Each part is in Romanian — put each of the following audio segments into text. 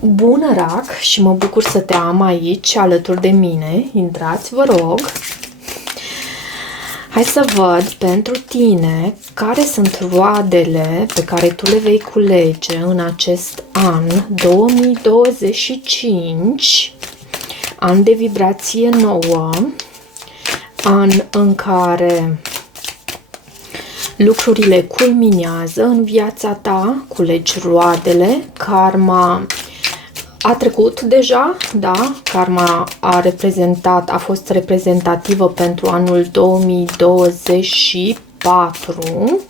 Bună, Rac, și mă bucur să te am aici alături de mine. Intrați, vă rog. Hai să văd pentru tine care sunt roadele pe care tu le vei culege în acest an 2025, an de vibrație nouă, an în care lucrurile culminează în viața ta, culegi roadele, karma a trecut deja, da, karma a fost reprezentativă pentru anul 2024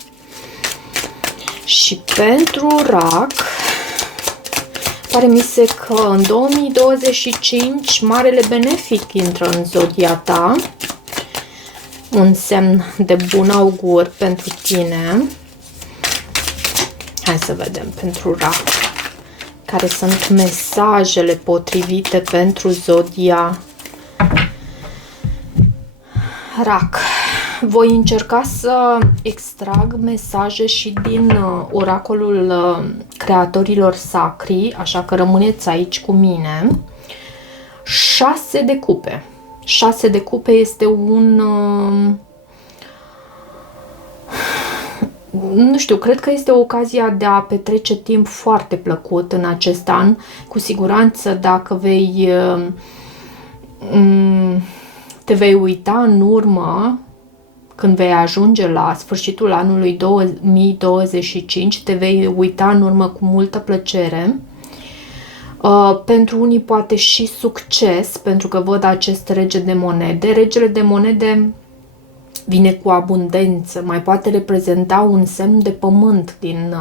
și pentru Rac pare mi se că în 2025 marele benefic intră în zodia ta, un semn de bun augur pentru tine. Hai să vedem pentru Rac care sunt mesajele potrivite pentru zodia Rac. Voi încerca să extrag mesaje și din oracolul creatorilor sacri, așa că rămâneți aici cu mine. 6 de cupe. 6 de cupe este un... nu știu, cred că este ocazia de a petrece timp foarte plăcut în acest an. Cu siguranță, dacă te vei uita în urmă, când vei ajunge la sfârșitul anului 2025, te vei uita în urmă cu multă plăcere. Pentru unii poate și succes, pentru că văd acest rege de monede. Regele de monede vine cu abundență, mai poate reprezenta un semn de pământ din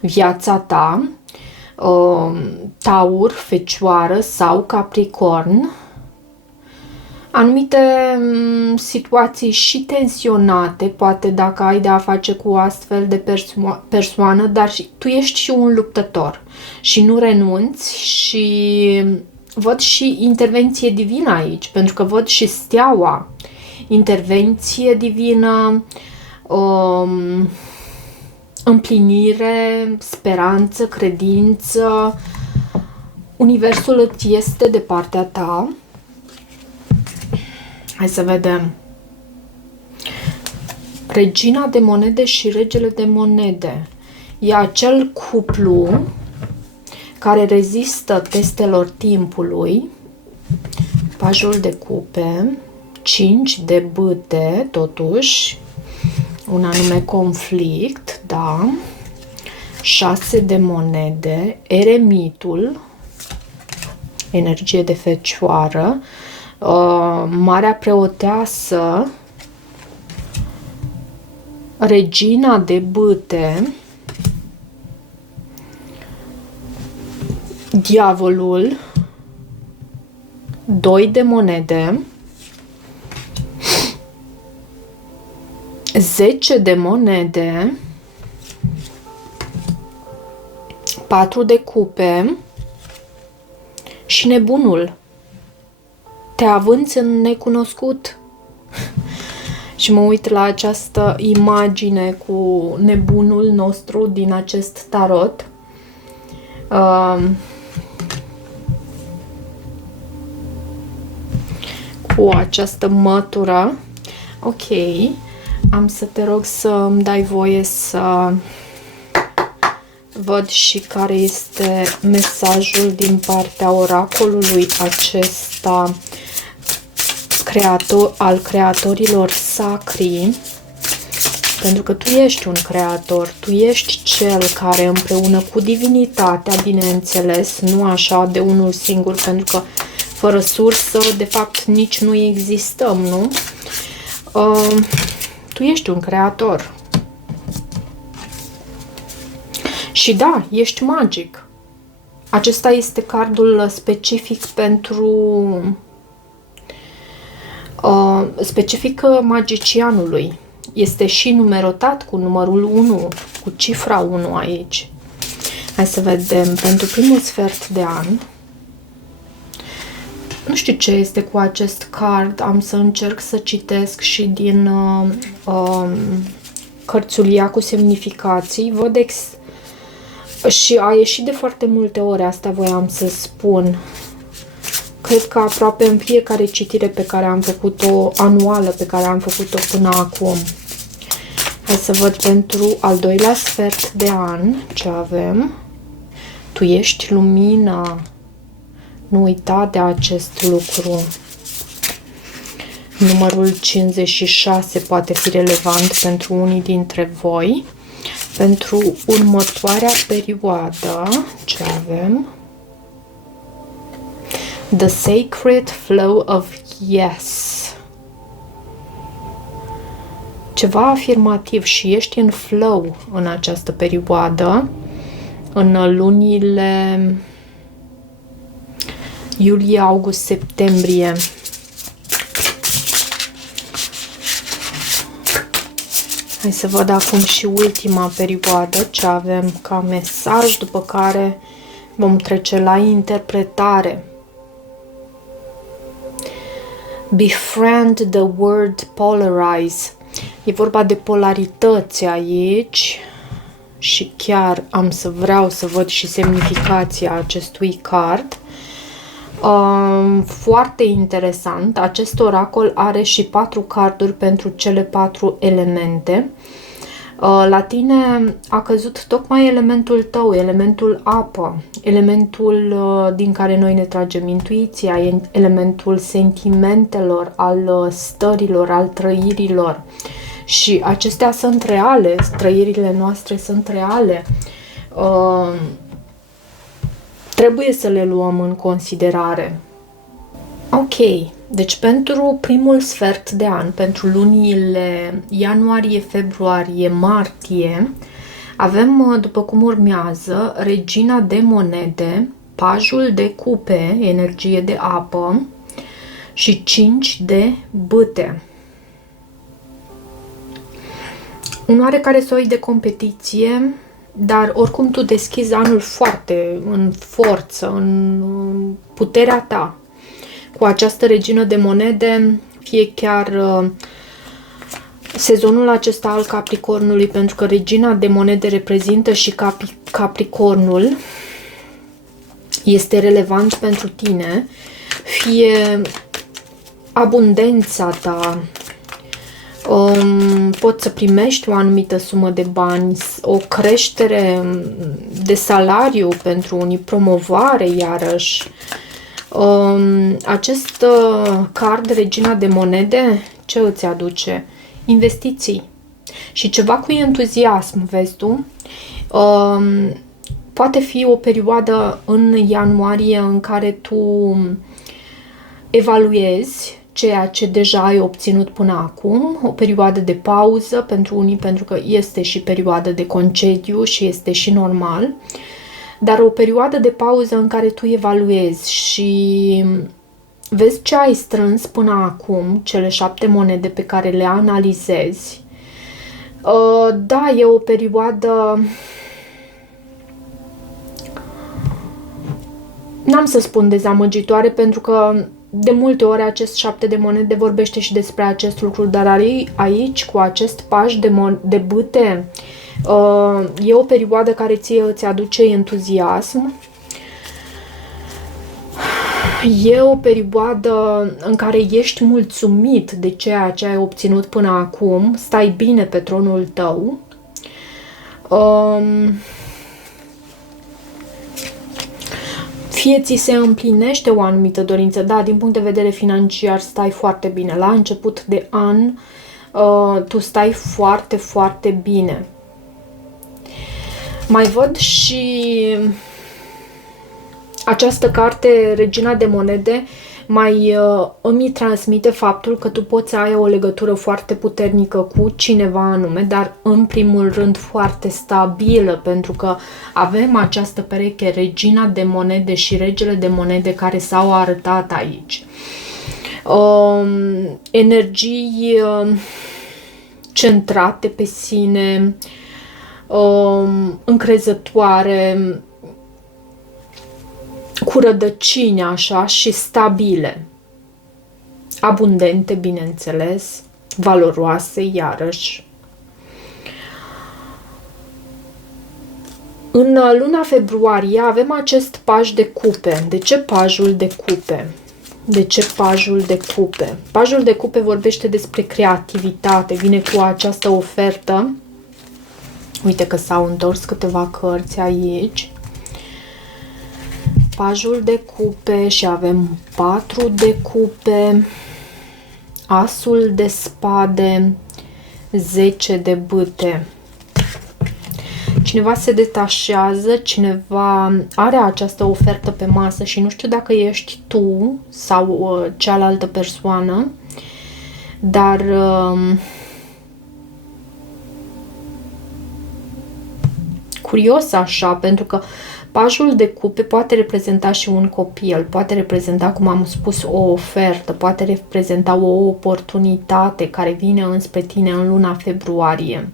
viața ta, Taur, Fecioară sau Capricorn. Anumite situații și tensionate, poate dacă ai de a face cu astfel de persoană, dar tu ești și un luptător și nu renunți și văd și intervenție divină aici, pentru că văd și steaua. Intervenție divină, împlinire, speranță, credință. Universul îți este de partea ta. Hai să vedem. Regina de monede și regele de monede. E acel cuplu care rezistă testelor timpului. Pajul de cupe. 5 de bâte, totuși, un anume conflict, da, 6 de monede, eremitul, energie de fecioară, marea preoteasă, regina de bâte, diavolul, 2 de monede, 10 de monede, 4 de cupe și nebunul. Te avânți în necunoscut. Și mă uit la această imagine cu nebunul nostru din acest tarot. Cu această mătură. Ok. Am să te rog să îmi dai voie să văd și care este mesajul din partea oracolului acesta al creatorilor sacri, pentru că tu ești un creator, tu ești cel care împreună cu divinitatea, bineînțeles, nu așa de unul singur, pentru că fără sursă, de fapt, nici nu existăm, nu? Tu ești un creator. Și da, ești magic. Acesta este cardul specific pentru specific magicianului. Este și numerotat cu numărul 1, cu cifra 1 aici. Hai să vedem pentru primul sfert de an. Nu știu ce este cu acest card, am să încerc să citesc și din cărțulia cu semnificații. Văd Și a ieșit de foarte multe ori, asta voiam să spun. Cred că aproape în fiecare citire pe care am făcut-o, anuală pe care am făcut-o până acum. Hai să văd pentru al doilea sfert de an ce avem. Tu ești lumina. Nu uita de acest lucru. Numărul 56 poate fi relevant pentru unii dintre voi. Pentru următoarea perioadă, ce avem? The sacred flow of yes. Ceva afirmativ și ești în flow în această perioadă, în lunile iulie, august, septembrie. Hai să văd acum și ultima perioadă ce avem ca mesaj, după care vom trece la interpretare. Befriend the word polarize. E vorba de polarități aici și chiar am să vreau să văd și semnificația acestui card. Foarte interesant. Acest oracol are și 4 carduri pentru cele 4 elemente. La tine a căzut tocmai elementul tău, elementul apă, elementul din care noi ne tragem intuiția, elementul sentimentelor, al stărilor, al trăirilor. Și acestea sunt reale, trăirile noastre sunt reale. Trebuie să le luăm în considerare. Ok, deci pentru primul sfert de an, pentru lunile ianuarie, februarie, martie, avem după cum urmează Regina de monede, Pajul de cupe, energie de apă și 5 de bâte. Un oarecare soi de competiție, dar oricum tu deschizi anul foarte în forță, în puterea ta. Cu această regină de monede, fie chiar sezonul acesta al Capricornului, pentru că regina de monede reprezintă și Capricornul, este relevant pentru tine, fie abundența ta, poți să primești o anumită sumă de bani, o creștere de salariu pentru unii, promovare iarăși. Acest card, Regina de monede, ce îți aduce? Investiții și ceva cu entuziasm, vezi tu? Poate fi o perioadă în ianuarie în care tu evaluezi ceea ce deja ai obținut până acum, o perioadă de pauză pentru unii, pentru că este și perioadă de concediu și este și normal, dar o perioadă de pauză în care tu evaluezi și vezi ce ai strâns până acum, cele 7 monede pe care le analizezi. Da, e o perioadă, n-am să spun dezamăgitoare, pentru că de multe ori acest 7 de monede vorbește și despre acest lucru, dar aici, cu acest paj de bâte, e o perioadă care ție îți aduce entuziasm. E o perioadă în care ești mulțumit de ceea ce ai obținut până acum, stai bine pe tronul tău. Fie ți se împlinește o anumită dorință, da, din punct de vedere financiar stai foarte bine. La început de an tu stai foarte, foarte bine. Mai văd și această carte, Regina de monede, mai îmi transmite faptul că tu poți să ai o legătură foarte puternică cu cineva anume, dar în primul rând foarte stabilă, pentru că avem această pereche, Regina de monede și Regele de monede, care s-au arătat aici. Energii centrate pe sine, încrezătoare, cu rădăcini așa și stabile, abundente, bineînțeles, valoroase, iarăși. În luna februarie avem acest paj de cupe. De ce pajul de cupe? De ce pajul de cupe? Pajul de cupe vorbește despre creativitate, vine cu această ofertă. Uite că s-au întors câteva cărți aici. Pajul de cupe și avem 4 de cupe, asul de spade, 10 de bâte. Cineva se detașează, cineva are această ofertă pe masă și nu știu dacă ești tu sau cealaltă persoană, dar curios așa, pentru că pajul de cupe poate reprezenta și un copil, poate reprezenta, cum am spus, o ofertă, poate reprezenta o oportunitate care vine înspre tine în luna februarie.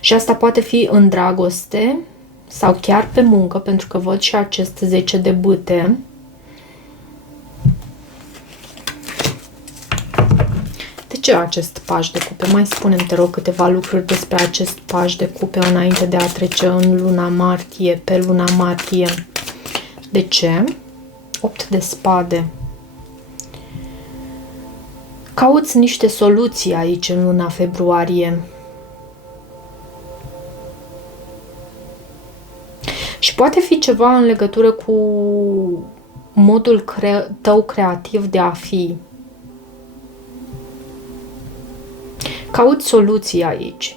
Și asta poate fi în dragoste sau chiar pe muncă, pentru că văd și acest 10 de bâte. De ce acest paj de cupe? Mai spune-mi, te rog, câteva lucruri despre acest paj de cupe înainte de a trece în luna martie, pe luna martie. De ce? 8 de spade. Cauți niște soluții aici în luna februarie. Și poate fi ceva în legătură cu modul tău creativ de a fi. Cauți soluții aici.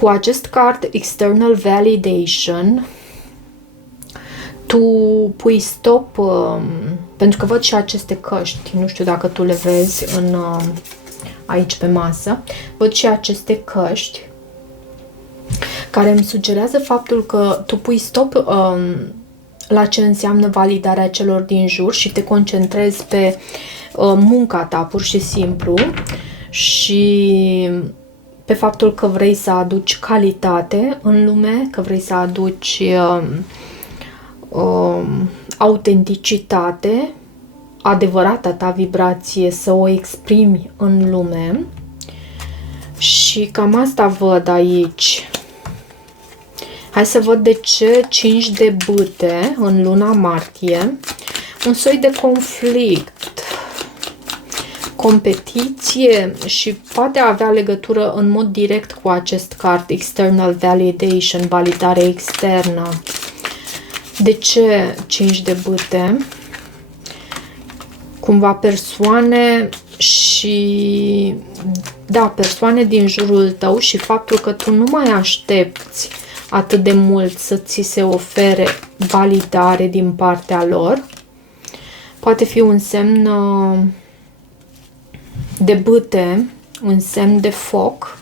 Cu acest card External Validation, tu pui stop, pentru că văd și aceste căști, nu știu dacă tu le vezi aici pe masă, văd și aceste căști care îmi sugerează faptul că tu pui stop la ce înseamnă validarea celor din jur și te concentrezi pe munca ta, pur și simplu, și pe faptul că vrei să aduci calitate în lume, că vrei să aduci autenticitate, adevărata ta vibrație, să o exprimi în lume. Și cam asta văd aici. Hai să văd de ce 5 de bâte în luna martie. Un soi de conflict, competiție și poate avea legătură în mod direct cu acest card External Validation, validare externă. De ce 5 de bâte? Cumva persoane și... da, persoane din jurul tău și faptul că tu nu mai aștepți atât de mult să ți se ofere validare din partea lor. Poate fi un semn de bâte, un semn de foc,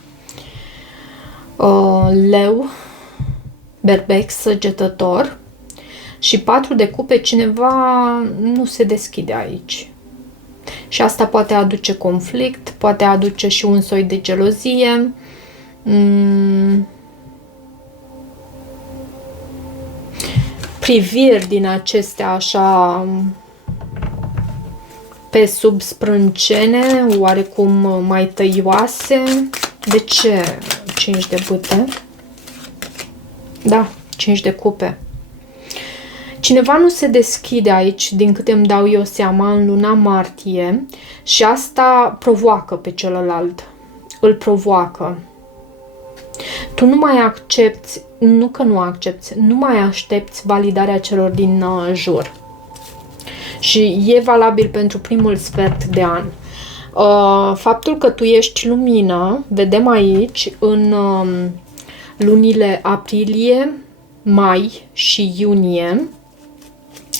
leu, berbec, săgetător și 4 de cupe, cineva nu se deschide aici. Și asta poate aduce conflict, poate aduce și un soi de gelozie. Priviri din acestea așa pe sub sprâncene, oarecum mai tăioase. De ce 5 de bâte? Da, 5 de cupe. Cineva nu se deschide aici, din câte îmi dau eu seama, în luna martie și asta provoacă pe celălalt. Îl provoacă. Tu nu mai accepti, nu că nu accepti, nu mai aștepți validarea celor din jur. Și e valabil pentru primul sfert de an. Faptul că tu ești lumină, vedem aici, în lunile aprilie, mai și iunie.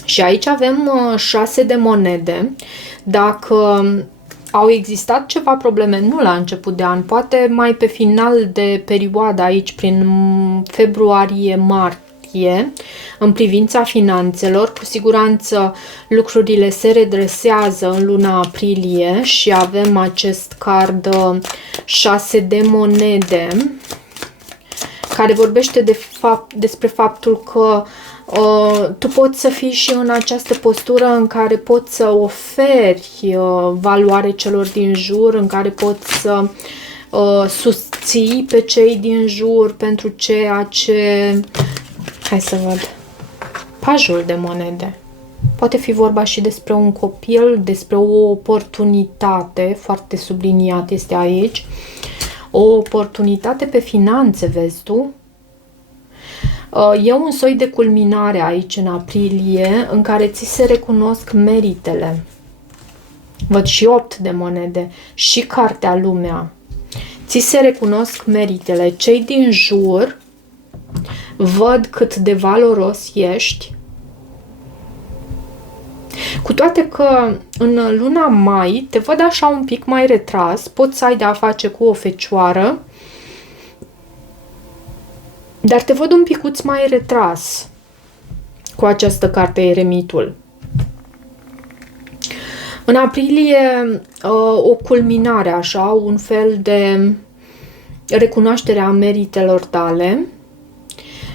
Și aici avem 6 de monede. Dacă au existat ceva probleme, nu la început de an, poate mai pe final de perioadă aici, prin februarie-martie, în privința finanțelor, cu siguranță lucrurile se redresează în luna aprilie și avem acest card 6 de monede, care vorbește despre faptul că tu poți să fii și în această postură în care poți să oferi valoare celor din jur, în care poți să reacții pe cei din jur pentru ceea ce... Hai să văd. Pajul de monede. Poate fi vorba și despre un copil, despre o oportunitate, foarte subliniat este aici. O oportunitate pe finanțe, vezi tu? E un soi de culminare aici în aprilie în care ți se recunosc meritele. Văd și 8 de monede și cartea Lumea. Ți se recunosc meritele. Cei din jur văd cât de valoros ești. Cu toate că în luna mai te văd așa un pic mai retras, poți să ai de-a face cu o fecioară, dar te văd un picuț mai retras cu această carte, Eremitul. În aprilie, o culminare așa, un fel de recunoaștere a meritelor tale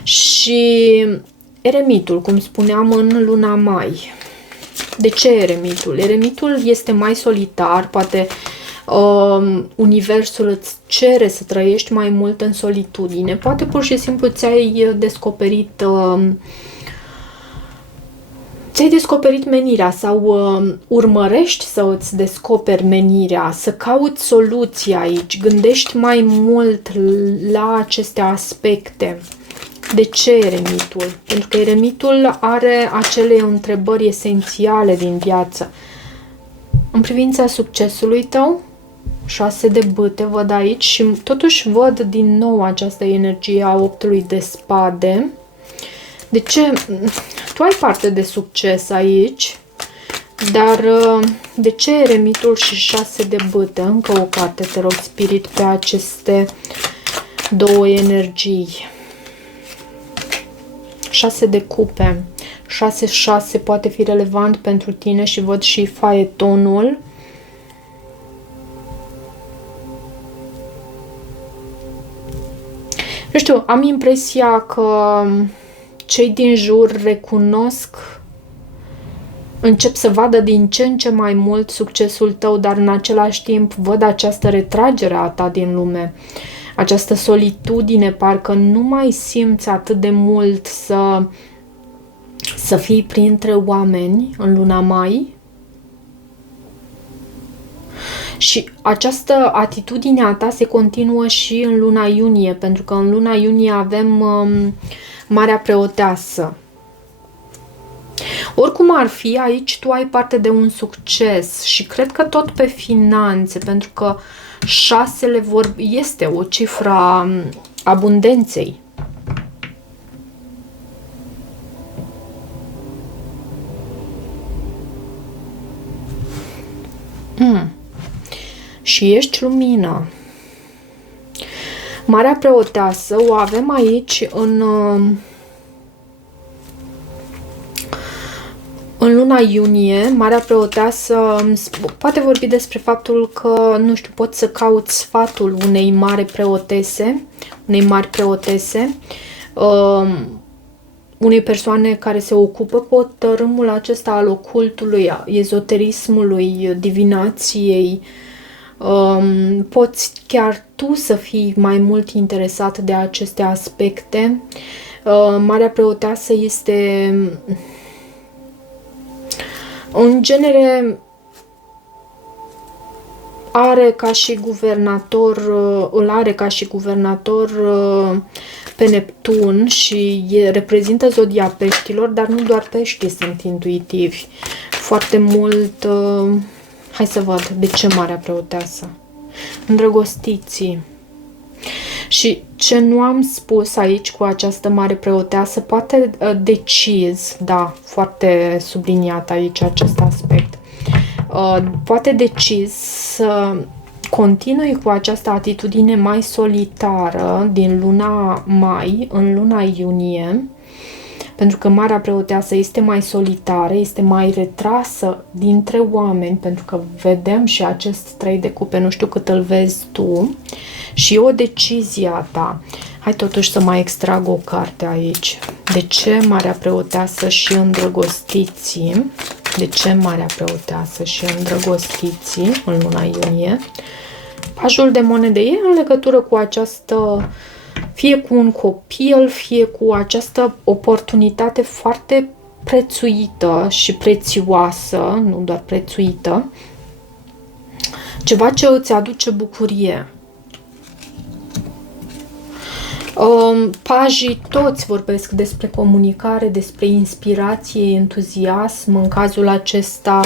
și Eremitul, cum spuneam, în luna mai. De ce Eremitul? Eremitul este mai solitar, poate universul îți cere să trăiești mai mult în solitudine, poate pur și simplu ți-ai descoperit menirea sau urmărești să îți descoperi menirea, să cauți soluția aici, gândești mai mult la aceste aspecte. De ce Eremitul? Pentru că Eremitul are acele întrebări esențiale din viață. În privința succesului tău, 6 de bâte văd aici și totuși văd din nou această energie a 8-ului de spade. De ce? Tu ai parte de succes aici, dar de ce Eremitul și 6 de bâte? Încă o carte, te rog, spirit, pe aceste două energii. 6 de cupe. 6-6 poate fi relevant pentru tine și văd și faetonul. Nu știu, am impresia că cei din jur recunosc, încep să vadă din ce în ce mai mult succesul tău, dar în același timp văd această retragere a ta din lume. Această solitudine, parcă nu mai simți atât de mult să fii printre oameni în luna mai. Și această atitudine a ta se continuă și în luna iunie, pentru că în luna iunie avem Marea Preoteasă. Oricum ar fi, aici tu ai parte de un succes și cred că tot pe finanțe, pentru că 6 este o cifră a abundenței. Și ești lumină. Marea Preoteasă o avem aici în luna iunie. Marea Preoteasă poate vorbi despre faptul că, nu știu, poți să cauți sfatul unei mari preotese, unei persoane care se ocupă cu tărâmul acesta al ocultului, ezoterismului, divinației. Poți chiar tu să fii mai mult interesat de aceste aspecte. Marea Preoteasă este, în genere, îl are ca și guvernator pe Neptun și reprezintă zodia peștilor, dar nu doar peștii sunt intuitivi. Foarte mult... Hai să văd de ce Marea Preoteasă. Îndrăgostiții. Și ce nu am spus aici cu această Mare Preoteasă, poate decizi, da, foarte subliniat aici acest aspect, poate decizi să continui cu această atitudine mai solitară din luna mai în luna iunie, pentru că Marea Preoteasă este mai solitară, este mai retrasă dintre oameni, pentru că vedem și acest 3 de cupe, nu știu cât îl vezi tu, și o decizie a ta. Hai totuși să mai extrag o carte aici. De ce Marea Preoteasă și îndrăgostiții? De ce Marea Preoteasă și îndrăgostiții în luna iunie? Pajul de monede e în legătură cu această, fie cu un copil, fie cu această oportunitate foarte prețuită și prețioasă, nu doar prețuită, ceva ce îți aduce bucurie. Pajii toți vorbesc despre comunicare, despre inspirație, entuziasm. În cazul acesta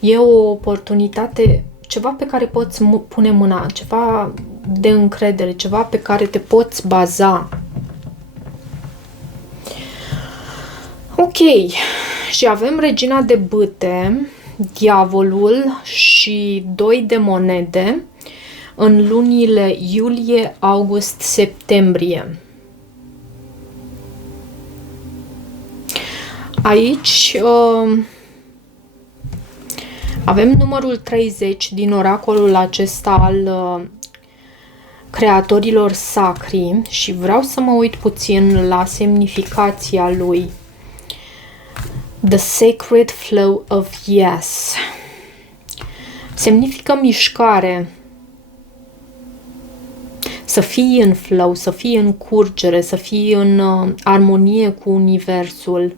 e o oportunitate, ceva pe care poți pune mâna, ceva de încredere, ceva pe care te poți baza. Ok, și avem regina de bâte, diavolul și 2 de monede în lunile iulie, august, septembrie. Aici avem numărul 30 din oracolul acesta al creatorilor sacri și vreau să mă uit puțin la semnificația lui. The Sacred Flow of Yes. Semnifică mișcare. Să fii în flow, să fii în curgere, să fii în armonie cu universul.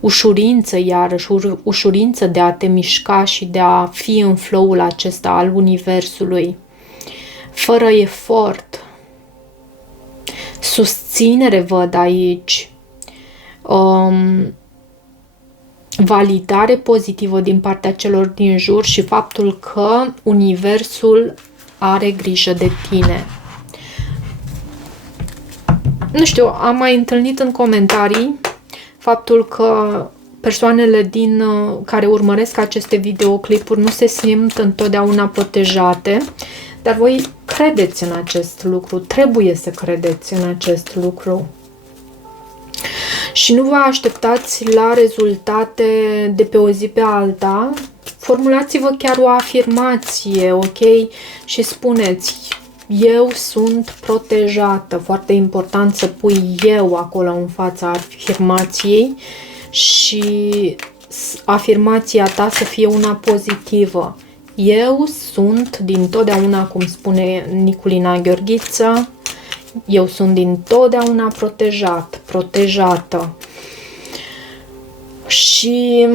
Ușurință, iarăși, ușurință de a te mișca și de a fi în flow-ul acesta al universului. Fără efort. Susținere văd aici. Validare pozitivă din partea celor din jur și faptul că universul are grijă de tine. Nu știu, am mai întâlnit în comentarii faptul că persoanele care urmăresc aceste videoclipuri nu se simt întotdeauna protejate, dar voi credeți în acest lucru, trebuie să credeți în acest lucru. Și nu vă așteptați la rezultate de pe o zi pe alta, formulați-vă chiar o afirmație, ok? Și spuneți, eu sunt protejată. Foarte important să pui eu acolo în fața afirmației și afirmația ta să fie una pozitivă. Eu sunt dintotdeauna, cum spune Niculina Gheorghiță, eu sunt dintotdeauna protejat, protejată. Și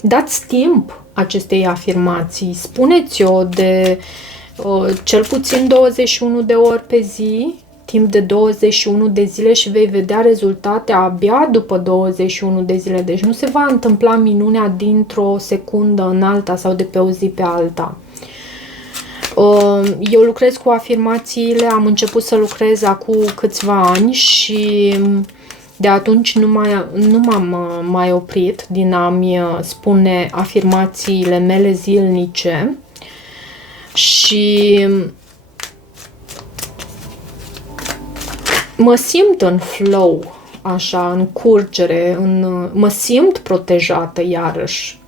dați timp acestei afirmații. Spuneți-o de cel puțin 21 de ori pe zi, timp de 21 de zile și vei vedea rezultate abia după 21 de zile. Deci nu se va întâmpla minunea dintr-o secundă în alta sau de pe o zi pe alta. Eu lucrez cu afirmațiile, am început să lucrez acum câțiva ani și de atunci nu m-am mai oprit din a-mi spune afirmațiile mele zilnice și mă simt în flow, așa, în curgere, mă simt protejată iarăși.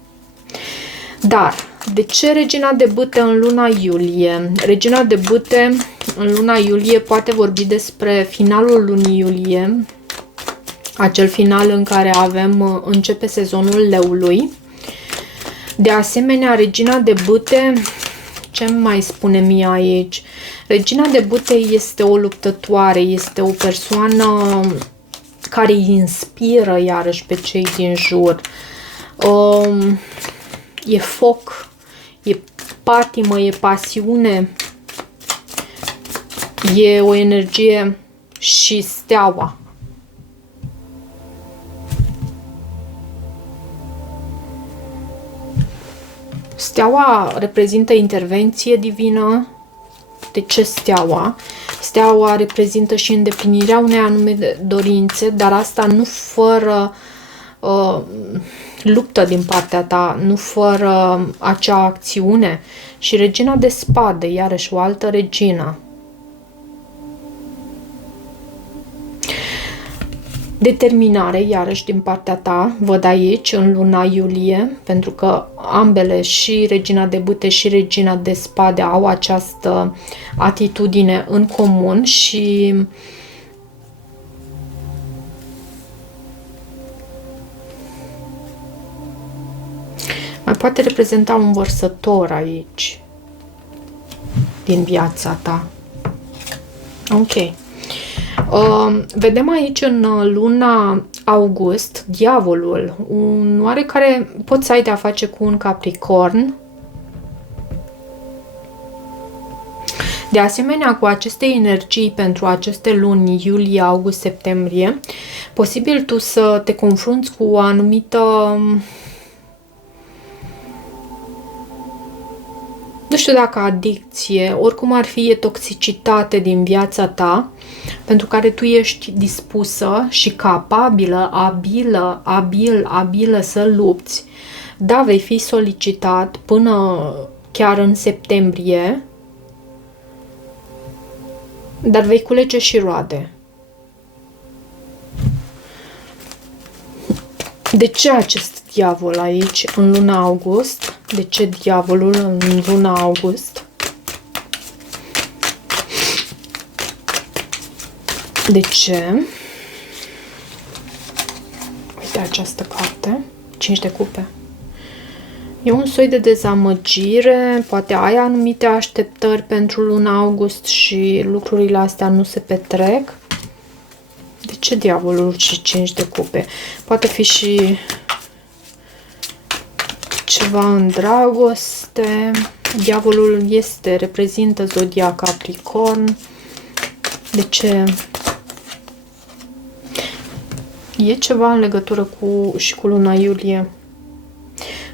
Dar, de ce regina de bâte în luna iulie? Regina de bâte în luna iulie poate vorbi despre finalul lunii iulie, acel final în care începe sezonul leului. De asemenea, regina de bâte, ce mai spune mie aici? Regina de bâte este o luptătoare, este o persoană care îi inspiră iarăși pe cei din jur. E foc, e patimă, e pasiune, e o energie și steaua. Steaua reprezintă intervenție divină. De ce steaua? Steaua reprezintă și îndeplinirea unei anume dorințe, dar asta nu fără luptă din partea ta, nu fără acea acțiune. Și regina de spade, iarăși o altă regină. Determinare, iarăși din partea ta, văd aici, în luna iulie, pentru că ambele, și regina de bâte și regina de spade, au această atitudine în comun și mai poate reprezenta un vărsător aici. din viața ta. Ok. Vedem aici în luna august diavolul, un oarecare, poți să ai de-a face cu un Capricorn. De asemenea, cu aceste energii pentru aceste luni, iulie, august, septembrie, posibil tu să te confrunți cu o anumită, nu știu dacă adicție, oricum ar fi, e toxicitate din viața ta, pentru care tu ești dispusă și capabilă, abilă să lupți. Da, vei fi solicitat până chiar în septembrie, dar vei culege și roade. De ce acest diavol aici, în luna august? De ce diavolul în luna august? De ce? Uite această carte. 5 de cupe. E un soi de dezamăgire, poate ai anumite așteptări pentru luna august și lucrurile astea nu se petrec. De ce diavolul și 5 de cupe? Poate fi și ceva în dragoste. Diavolul reprezintă zodia Capricorn. De ce? E ceva în legătură și cu luna iulie.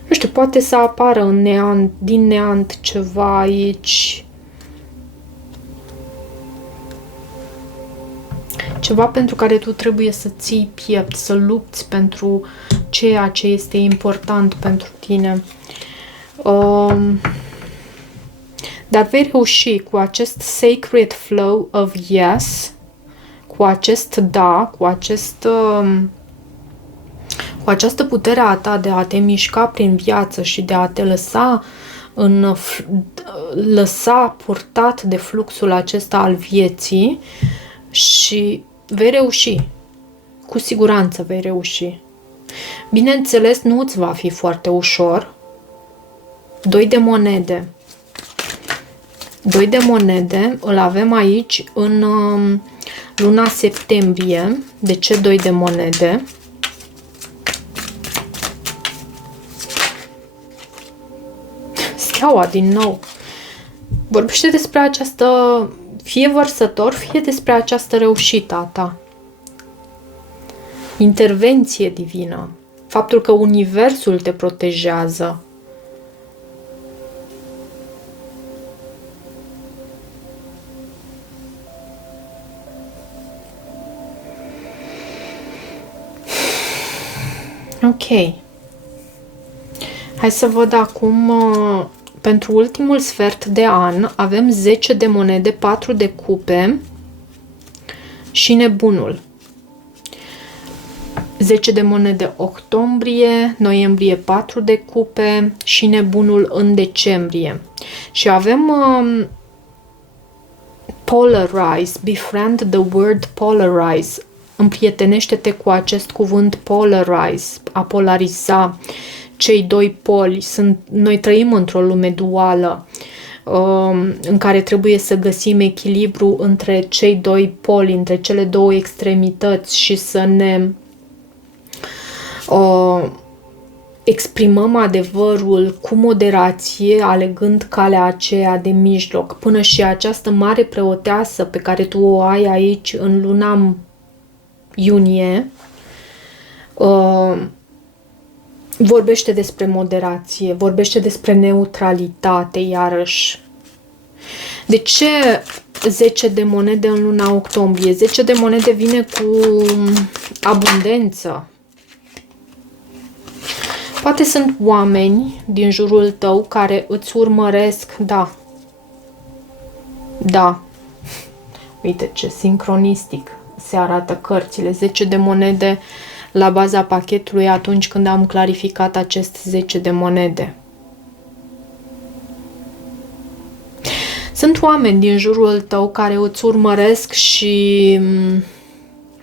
Nu știu, poate să apară din neant ceva aici. Ceva pentru care tu trebuie să ții piept, să lupți pentru ceea ce este important pentru tine. Dar vei reuși cu acest sacred flow of yes, cu acest da, cu această putere a ta de a te mișca prin viață și de a te lăsa purtat de fluxul acesta al vieții și vei reuși. Cu siguranță vei reuși. Bineînțeles, nu îți va fi foarte ușor. 2 de monede. 2 de monede îl avem aici în luna septembrie. De ce 2 de monede? Steaua, din nou. Vorbește despre această, fie vărsător, fie despre această reușită a ta. Intervenție divină. Faptul că universul te protejează. Ok. Hai să văd acum, pentru ultimul sfert de an, avem 10 de monede, 4 de cupe și nebunul. 10 de monede octombrie, noiembrie 4 de cupe și nebunul în decembrie. Și avem polarize, befriend the word polarize. Împrietenește-te cu acest cuvânt polarize, a polariza, cei 2 poli. Noi trăim într-o lume duală în care trebuie să găsim echilibru între cei 2 poli, între cele 2 extremități și să ne exprimăm adevărul cu moderație, alegând calea aceea de mijloc. Până și această mare preoteasă pe care tu o ai aici în luna iunie vorbește despre moderație, vorbește despre neutralitate, iarăși. De ce 10 de monede în luna octombrie? 10 de monede vine cu abundență. Poate sunt oameni din jurul tău care îți urmăresc, da. Uite ce sincronistic se arată cărțile. 10 de monede la baza pachetului atunci când am clarificat acest 10 de monede. Sunt oameni din jurul tău care îți urmăresc și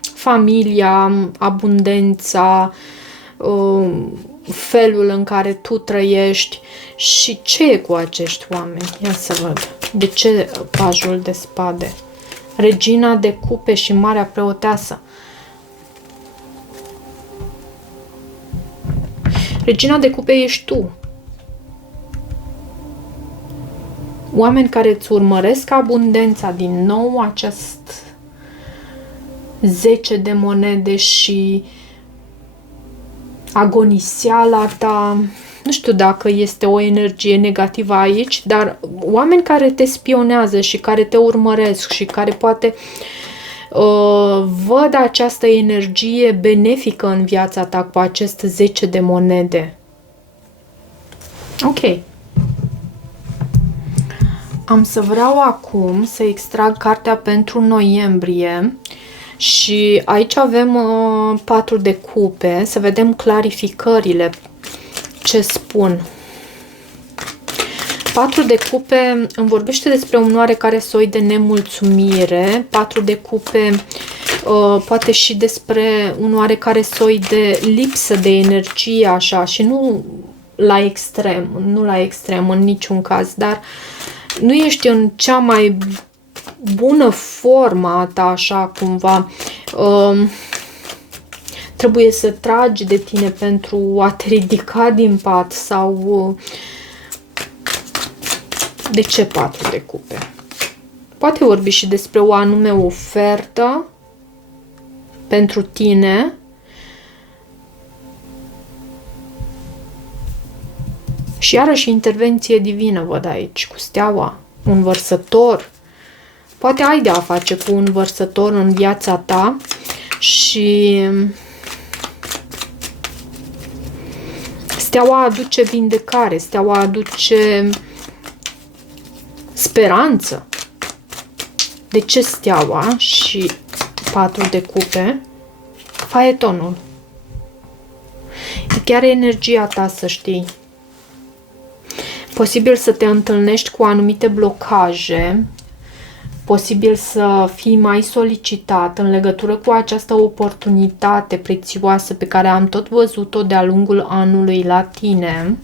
familia, abundența, felul în care tu trăiești. Și ce e cu acești oameni? Ia să văd. De ce pajul de spade? Regina de cupe și marea preoteasă. Regina de cupe ești tu. Oameni care îți urmăresc abundența, din nou acest 10 de monede și agoniseala ta. Nu știu dacă este o energie negativă aici, dar oameni care te spionează și care te urmăresc și care poate văd această energie benefică în viața ta cu acest 10 de monede. Ok. Am să vreau acum să extrag cartea pentru noiembrie și aici avem 4 de cupe, să vedem clarificările, ce spun. 4 de cupe îmi vorbește despre un oarecare soi de nemulțumire, 4 de cupe poate și despre un oarecare soi de lipsă de energie, așa, și nu la extrem în niciun caz, dar nu ești în cea mai bună formă a ta, așa cumva. Trebuie să tragi de tine pentru a te ridica din pat sau... De ce 4 de cupe? Poate vorbi și despre o anume ofertă pentru tine. Și iarăși intervenție divină văd aici, cu steaua, un vărsător. Poate ai de a face cu un vărsător în viața ta și steaua aduce vindecare, steaua aduce speranță. De ce steaua și 4 de cupe? Faetonul. E chiar energia ta, să știi. Posibil să te întâlnești cu anumite blocaje, posibil să fii mai solicitat în legătură cu această oportunitate prețioasă pe care am tot văzut-o de-a lungul anului la tine,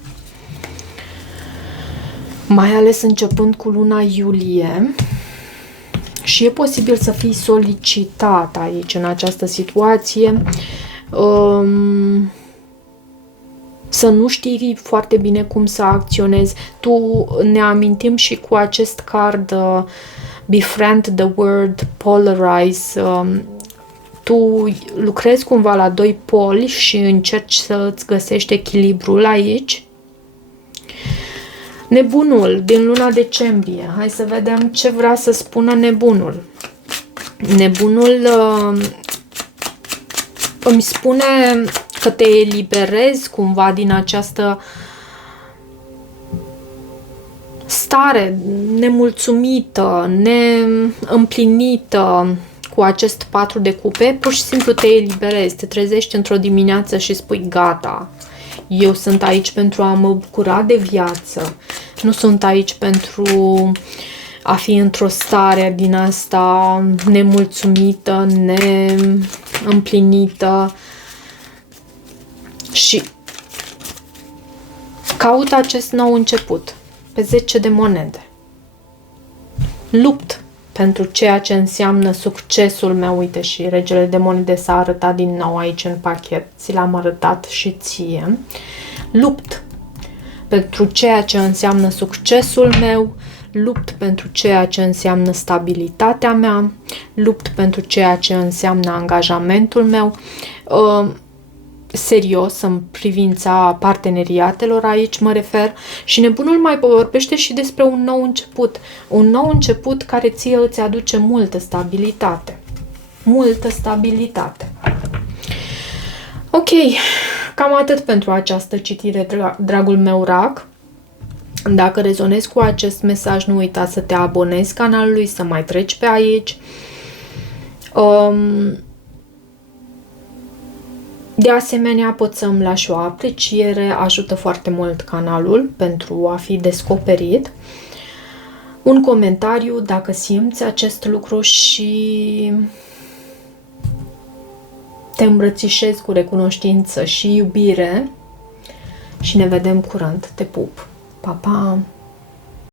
mai ales începând cu luna iulie. Și e posibil să fii solicitat aici, în această situație, să nu știi foarte bine cum să acționezi. Tu, ne amintim și cu acest card Befriend the World, Polarize, tu lucrezi cumva la 2 poli și încerci să îți găsești echilibrul aici. Nebunul din luna decembrie. Hai să vedem ce vrea să spună nebunul. Nebunul îmi spune că te eliberezi cumva din această stare nemulțumită, neîmplinită cu acest 4 de cupe. Pur și simplu te eliberezi, te trezești într-o dimineață și spui gata. Eu sunt aici pentru a mă bucura de viață. Nu sunt aici pentru a fi într-o stare din asta nemulțumită, neîmplinită. Și caut acest nou început pe 10 de monede. Lupt pentru ceea ce înseamnă succesul meu. Uite, și regele de monede s-a arătat din nou aici în pachet. Ți l-am arătat și ție. Lupt pentru ceea ce înseamnă succesul meu. Lupt pentru ceea ce înseamnă stabilitatea mea. Lupt pentru ceea ce înseamnă angajamentul meu. Serios, în privința parteneriatelor, aici mă refer, și nebunul mai vorbește și despre un nou început. Un nou început care ție îți aduce multă stabilitate. Multă stabilitate. Ok, cam atât pentru această citire, dragul meu rac. Dacă rezonezi cu acest mesaj, nu uita să te abonezi canalului, să mai treci pe aici. De asemenea, poți să-mi lași o apreciere, ajută foarte mult canalul pentru a fi descoperit. Un comentariu dacă simți acest lucru și te îmbrățișez cu recunoștință și iubire și ne vedem curând. Te pup! Pa, pa!